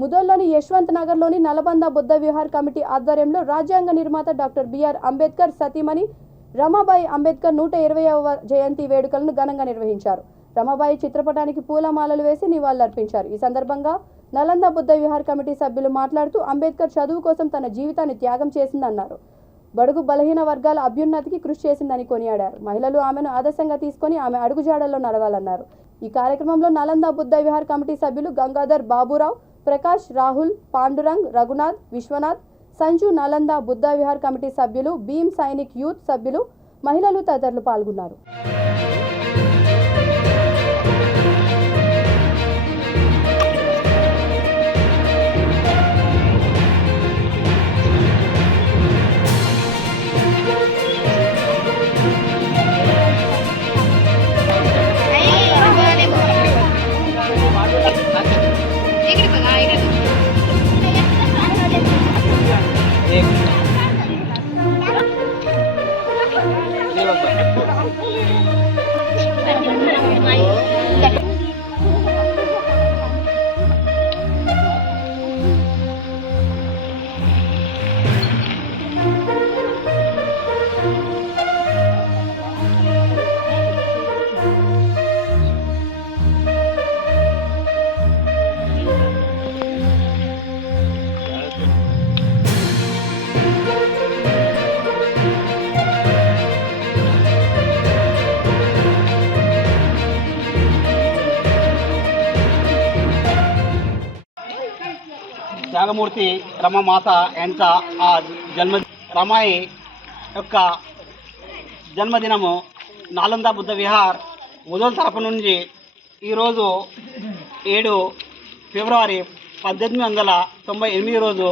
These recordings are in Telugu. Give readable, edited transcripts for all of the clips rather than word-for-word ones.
ముదోల్లోని యశ్వంత్ నగర్లోని నలబంద బుద్ధ విహార్ కమిటీ ఆధ్వర్యంలో రాజ్యాంగ నిర్మాత డాక్టర్ బిఆర్ అంబేద్కర్ సతీమణి రమాబాయి అంబేద్కర్ 120వ జయంతి వేడుకలను ఘనంగా నిర్వహించారు. రమాబాయి చిత్రపటానికి పూలమాలలు వేసి నివాళులర్పించారు. ఈ సందర్భంగా నలంద బుద్ధ విహార్ కమిటీ సభ్యులు మాట్లాడుతూ అంబేద్కర్ చదువు కోసం తన జీవితాన్ని త్యాగం చేసిందన్నారు. బడుగు బలహీన వర్గాల అభ్యున్నతికి కృషి చేసిందని కొనియాడారు. మహిళలు ఆమెను ఆదర్శంగా తీసుకొని ఆమె అడుగుజాడల్లో నడవాలన్నారు. ఈ కార్యక్రమంలో నలంద బుద్ధ విహార్ కమిటీ సభ్యులు గంగాధర్, బాబురావు, ప్రకాష్, రాహుల్, పాండురంగ్, రఘునాథ్, విశ్వనాథ్, సంజు, నలంద బుద్ధ విహార్ కమిటీ సభ్యులు, భీమ్ సైనిక్ యూత్ సభ్యులు, మహిళలు తదితరులు పాల్గొన్నారు. త్యాగమూర్తి రమామాత ఎంత ఆ రమాయి యొక్క జన్మదినము నాలంద బుద్ధ విహార్ ముదోల్ తరపు నుంచి ఈరోజు 7 ఫిబ్రవరి 1898 రోజు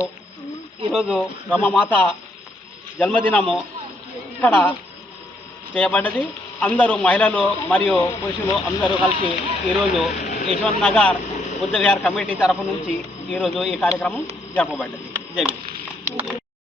ఈరోజు రమామాత జన్మదినము ఇక్కడ చేయబడ్డది. అందరూ మహిళలు మరియు పురుషులు అందరూ కలిసి ఈరోజు యశ్వంత్ నగర్ బుద్ధ విహార్ కమిటీ తరఫు నుంచి ఈరోజు ఈ కార్యక్రమం జరపబడ్డది. జై